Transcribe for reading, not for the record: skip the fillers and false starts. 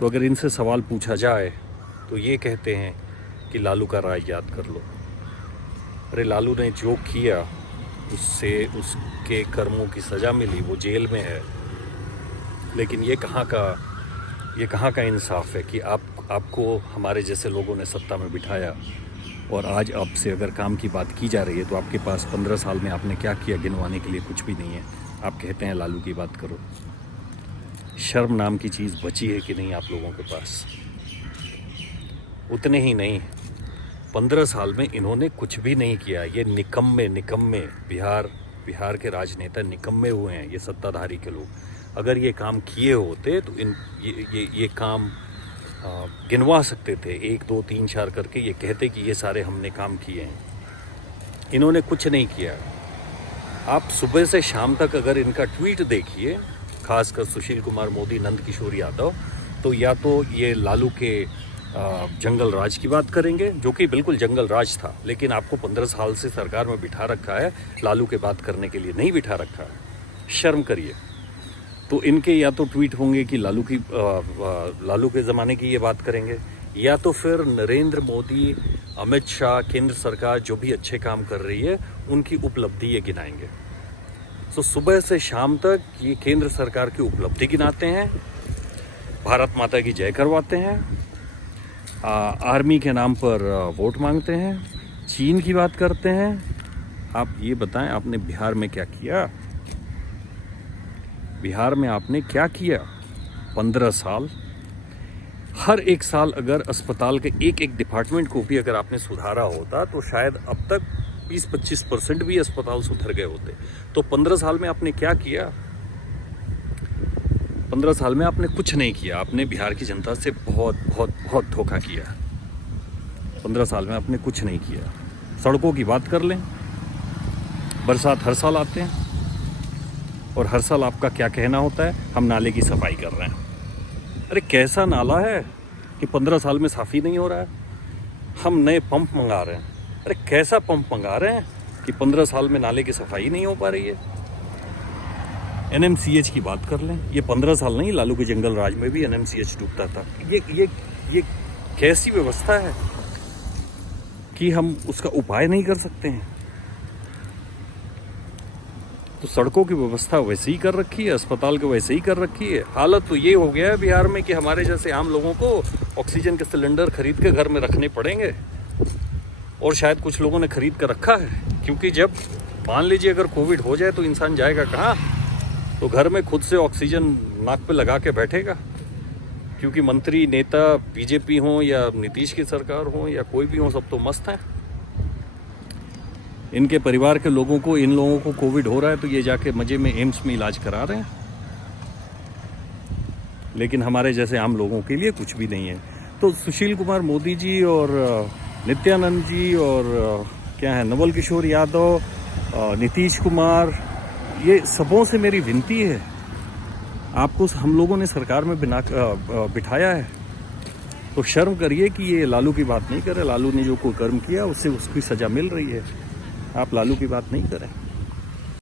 तो अगर इनसे सवाल पूछा जाए तो ये कहते हैं कि लालू का राज याद कर लो। अरे लालू ने जो किया उससे उसके कर्मों की सज़ा मिली, वो जेल में है। लेकिन ये कहाँ का इंसाफ है कि आपको हमारे जैसे लोगों ने सत्ता में बिठाया और आज आपसे अगर काम की बात की जा रही है तो आपके पास 15 साल में आपने क्या किया गिनवाने के लिए कुछ भी नहीं है। आप कहते हैं लालू की बात करो। शर्म नाम की चीज़ बची है कि नहीं आप लोगों के पास? उतने ही नहीं, 15 साल में इन्होंने कुछ भी नहीं किया। ये निकम्मे बिहार के राजनेता निकम्मे हुए हैं, ये सत्ताधारी के लोग। अगर ये काम किए होते तो ये काम गिनवा सकते थे, 1 2 3 4 करके ये कहते कि ये सारे हमने काम किए हैं। इन्होंने कुछ नहीं किया। आप सुबह से शाम तक अगर इनका ट्वीट देखिए, खासकर सुशील कुमार मोदी, नंद किशोर यादव, तो या तो ये लालू के जंगल राज की बात करेंगे, जो कि बिल्कुल जंगल राज था, लेकिन आपको 15 साल से सरकार में बिठा रखा है, लालू के बात करने के लिए नहीं बिठा रखा है। शर्म करिए। तो इनके या तो ट्वीट होंगे कि लालू के ज़माने की ये बात करेंगे, या तो फिर नरेंद्र मोदी, अमित शाह, केंद्र सरकार जो भी अच्छे काम कर रही है उनकी उपलब्धि ये गिनाएंगे। तो सुबह से शाम तक ये केंद्र सरकार की उपलब्धि गिनाते हैं, भारत माता की जय करवाते हैं, आर्मी के नाम पर वोट मांगते हैं, चीन की बात करते हैं। आप ये बताएं आपने बिहार में क्या किया? बिहार में आपने क्या किया? 15 साल, हर एक साल अगर अस्पताल के एक डिपार्टमेंट को भी अगर आपने सुधारा होता तो शायद अब तक 20-25% भी अस्पताल सुधर गए होते। तो 15 साल में आपने क्या किया? 15 साल में आपने कुछ नहीं किया। आपने बिहार की जनता से बहुत धोखा किया। 15 साल में आपने कुछ नहीं किया। सड़कों की बात कर लें, बरसात हर साल आते हैं और हर साल आपका क्या कहना होता है? हम नाले की सफाई कर रहे हैं। अरे कैसा नाला है कि 15 साल में साफ़ ही नहीं हो रहा है? हम नए पंप मंगा रहे हैं। अरे कैसा पंप मंगा रहे हैं कि 15 साल में नाले की सफाई नहीं हो पा रही है? NMCH की बात कर लें, ये 15 साल नहीं, लालू के जंगल राज में भी NMCH डूबता था। ये कैसी व्यवस्था है कि हम उसका उपाय नहीं कर सकते हैं? तो सड़कों की व्यवस्था वैसे ही कर रखी है, अस्पताल को वैसे ही कर रखी है। हालत तो ये हो गया है बिहार में कि हमारे जैसे आम लोगों को ऑक्सीजन के सिलेंडर खरीद के घर में रखने पड़ेंगे, और शायद कुछ लोगों ने खरीद कर रखा है, क्योंकि जब मान लीजिए अगर कोविड हो जाए तो इंसान जाएगा कहाँ? तो घर में खुद से ऑक्सीजन नाक पे लगा के बैठेगा, क्योंकि मंत्री नेता बीजेपी हो या नीतीश की सरकार हो या कोई भी हो, सब तो मस्त हैं। इनके परिवार के लोगों को, इन लोगों को कोविड हो रहा है तो ये जाके मजे में एम्स में इलाज करा रहे हैं, लेकिन हमारे जैसे आम लोगों के लिए कुछ भी नहीं है। तो सुशील कुमार मोदी जी और नित्यानंद जी और क्या है, नवल किशोर यादव, नीतीश कुमार, ये सबों से मेरी विनती है, आपको हम लोगों ने सरकार में बिठाया है तो शर्म करिए कि ये लालू की बात नहीं करे। लालू ने जो कोई कर्म किया उससे उसकी सज़ा मिल रही है। आप लालू की बात नहीं करें।